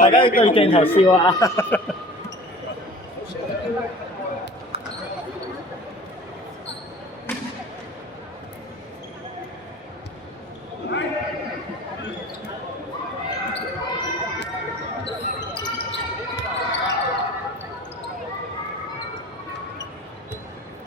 大家對鏡頭笑啊！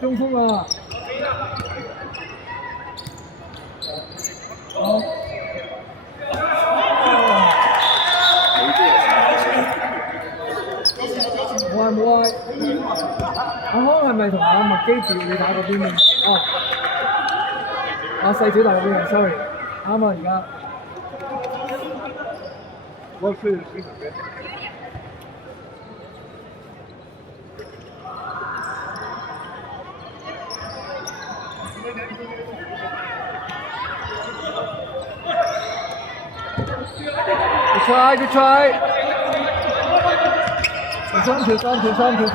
中鋒啊！好。冇啊！阿康係咪同阿麥基治會打嗰邊啊？哦，阿細小大嗰邊啊 ，sorry， 啱啊而家。我是Good try！ 調心。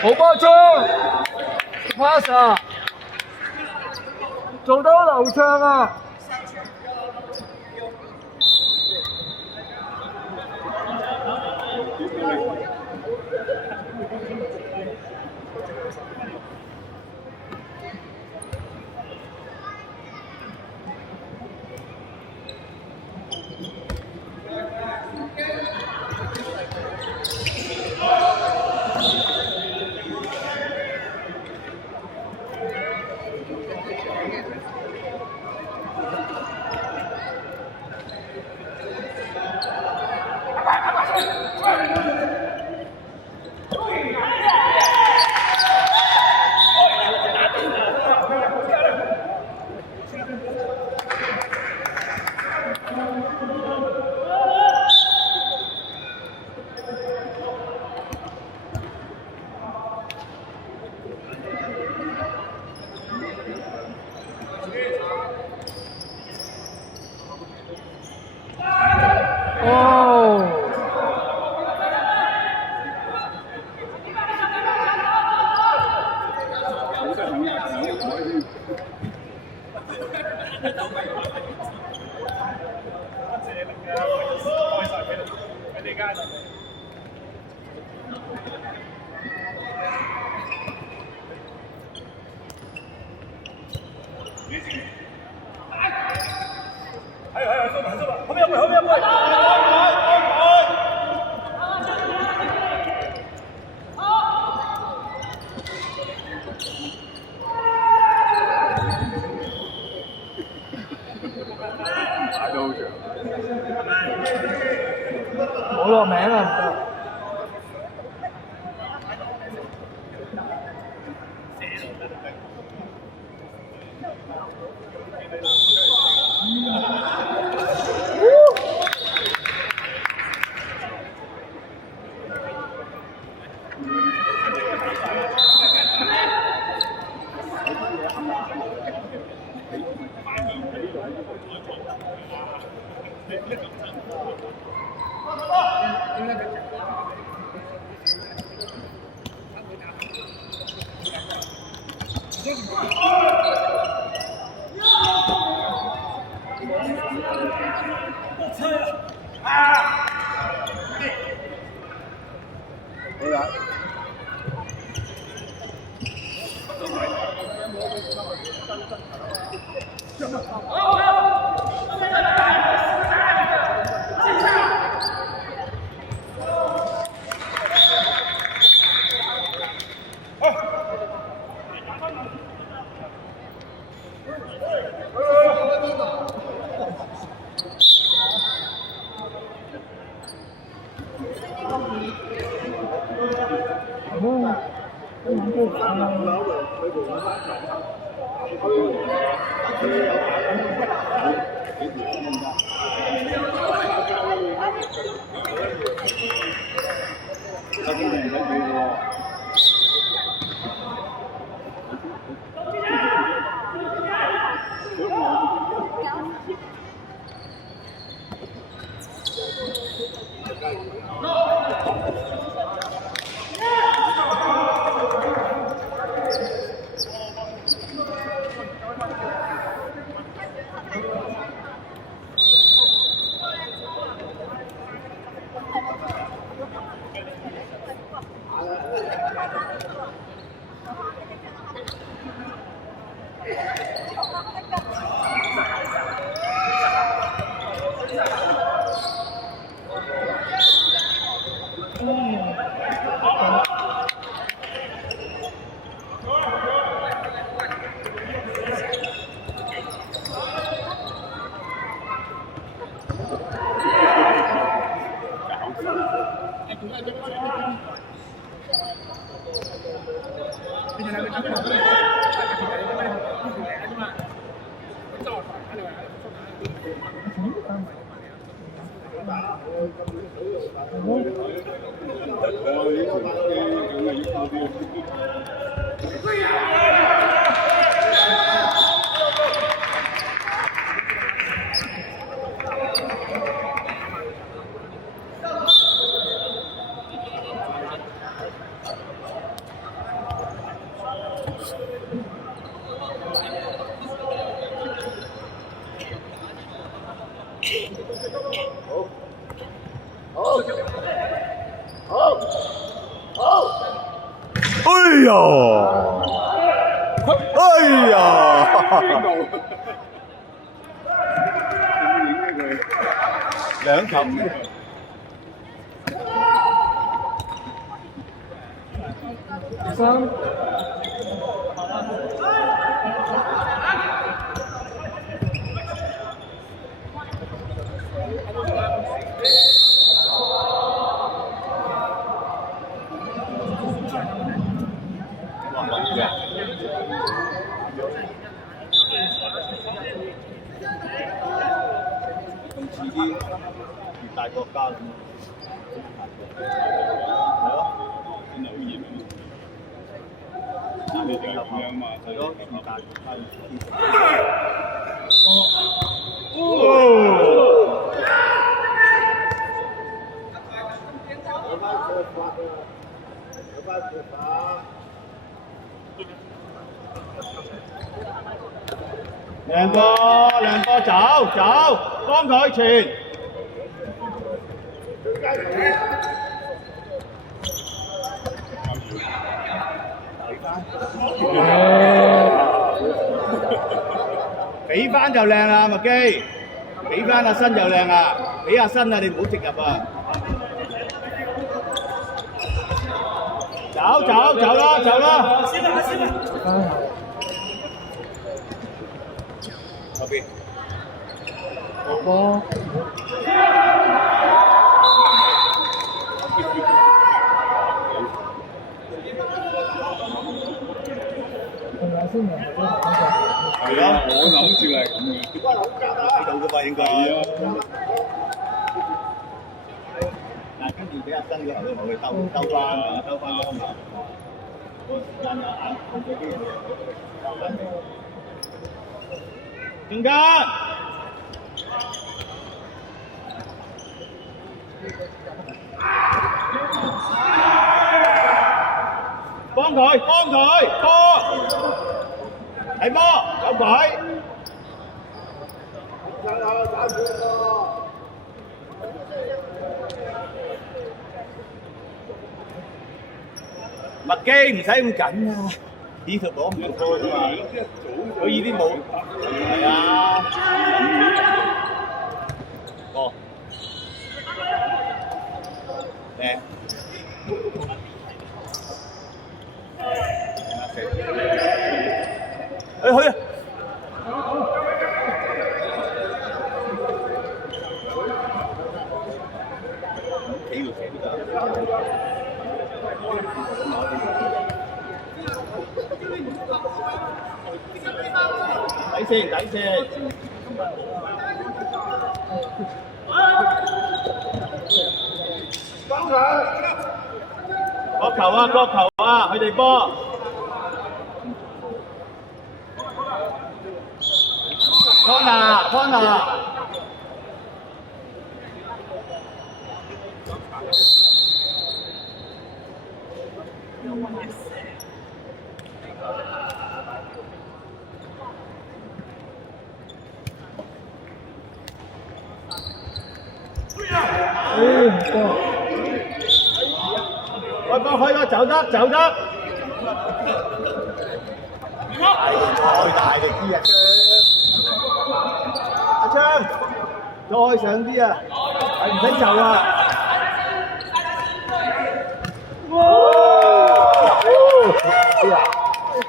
好波中 ，pass 啊，做得好流暢啊！後面冇落名啊，唔得。哎呀！哎呀！兩球。3。咁似啲越大國家咁，係咯，真係好嚴啊！但你哋咁樣嘛，係咯，越大國家兩個走，幫佢傳。俾翻就靚啦，麥基，俾翻阿新就靚啦，俾阿新啊，你唔好直入啊！走啦！後邊，波。係咯，我諗住係咁嘅，喺度噶嘛應該。係啊。嗱，跟住俾阿新嗰頭去兜翻嗰個個時間又晏咗啲，中間。幫佢，波，係波，有鬼。麥基唔使咁緊啊，呢條攞唔到波啫嘛，佢依啲冇，係啊，哦，靚。去啊！企度射都得。底線底線。角球啊角球啊，佢哋波。corner。開個走得。再大力啲啊！阿昌，再上啲啊！係唔使就啊！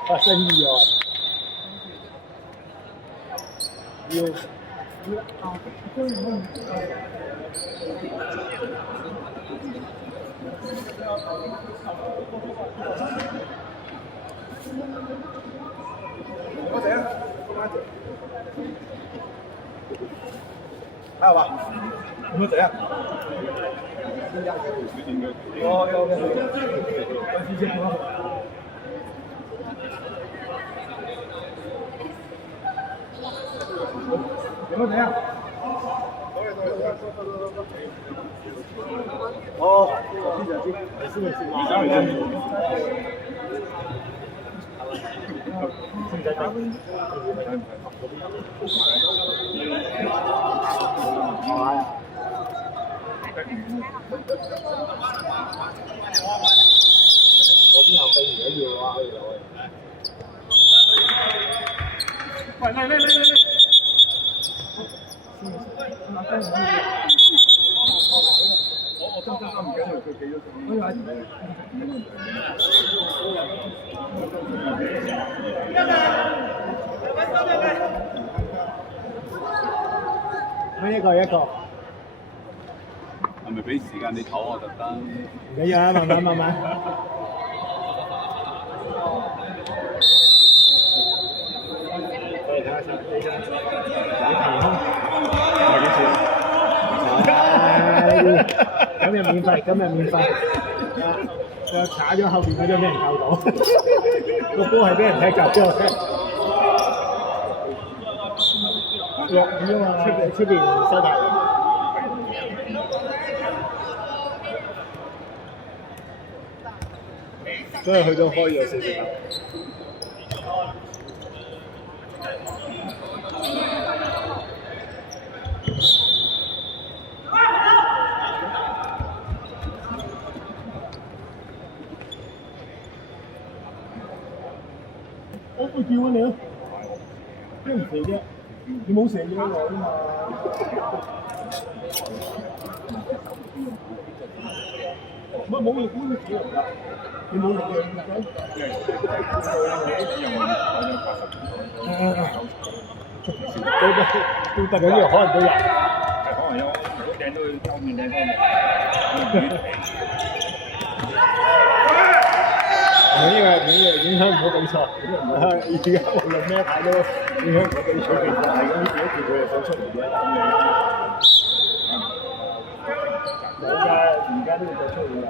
發生意外。還有吧？有沒有怎樣？有沒有怎樣？哦，小心，沒事。嗰邊有飛唔緊要啊，可以攞。喂，嚟！我真唔緊要，佢幾咗一個。係咪俾時間你唞啊？特登。唔緊要啊，慢慢。睇下先，今日免費。我踩咗後邊嗰張俾人救到，個波係俾人踢砸咗。落雨啊嘛，出邊收大。所以佢都開咗少少。我會叫你啊！咩唔肥啫？你冇射咗我啊嘛！冇嘢管住啊！你冇力嘅，都得嘅，呢個可能都有。可能有，如果掟到去後面掟方面。呢個影響唔到比賽，而家無論咩牌都影響唔到比賽，其實係咁自己叫佢哋想出嚟嘅。冇㗎，而家都要做出嚟㗎。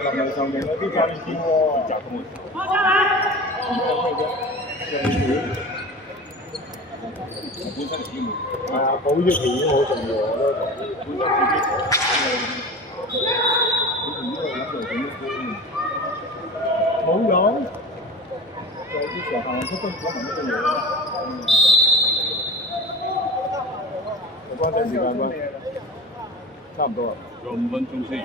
臨嚟上面嗰啲教練見喎，集咁本身已經冇。係啊，保住皮已經好重要咯，本身自己。冇用，有啲時候行出都唔講乜嘢。關陣時間關，差唔多啦，仲有5分鐘先完。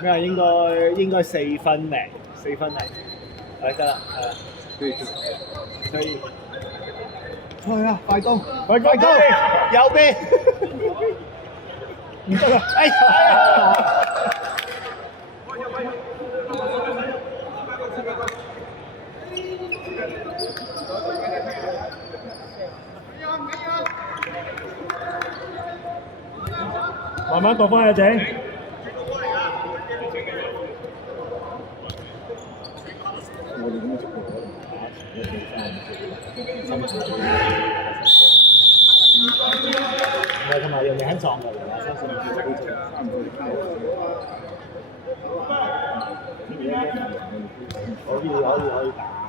咩啊？應該4分零，4分零，係得啦，係啦，所以，係啊，快攻，右邊，唔得啦，哎呀！慢慢度翻去整。我哋咁嘅速度可能唔係同埋人哋很壯嘅，相信可以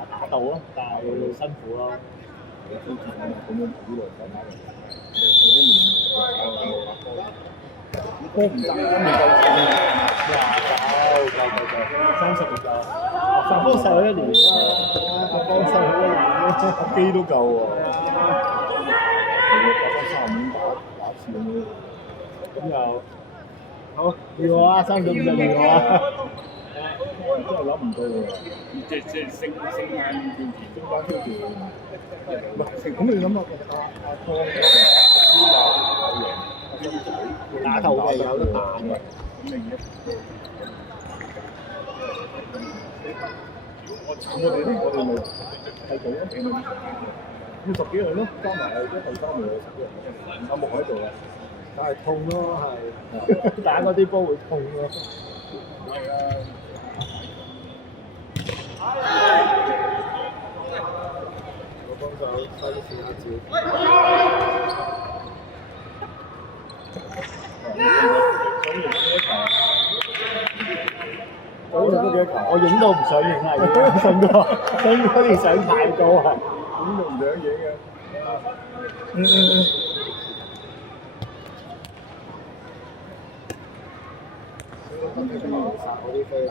打到咯，但係辛苦咯。波唔得，夠，30年夠，幫手1年啦，幫手1年，機都夠喎。打次咁又好要我啊，35就要我啊！真係諗唔到喎，即係升班挑戰，唔係咁你諗下打頭嘅有得打嘅，我哋咪係做咯，要10幾人咯，加埋一第三名有10幾人，阿木喺度啦，但係痛咯係，打嗰啲波會痛咯。係啊。我幫手收啲少我影到唔想影啦，信哥你想太高啊，影到唔想影嘅。嗰啲飛啊！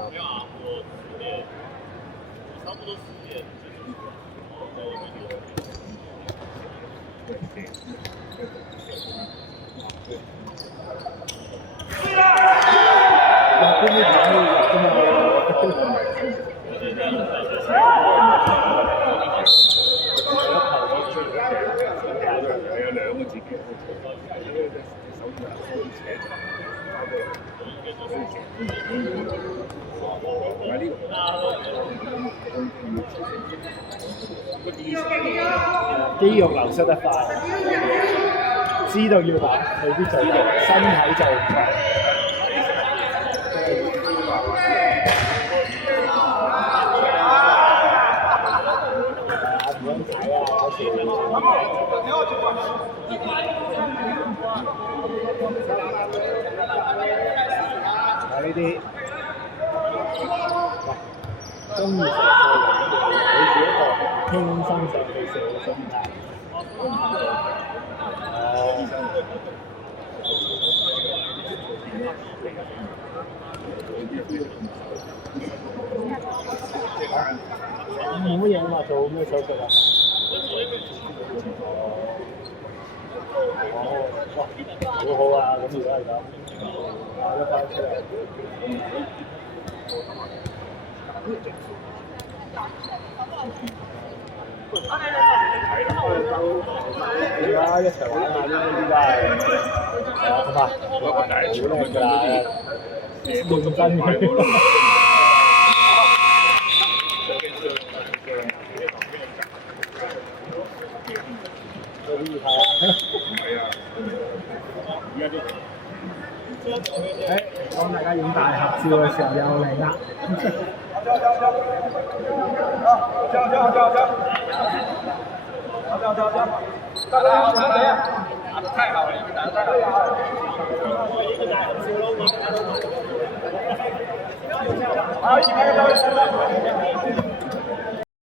差不多10點。肌肉流失得快，知道要打，未必做到，身體做唔到。唔撚睇啊！嗰時呢啲，中意射你自己一個輕鬆上去射嘅心態。冇乜嘢啊嘛，做咩手術啊？好好啊，咁而家係咁，打得翻出嚟。係啊，一齊玩下啫，依家係。咁啊，好叻㗎啦，認真嘅。當大家影大合照嘅時候又嚟啦！大家好，打得太好了，打得太好了！好，一起拍个照。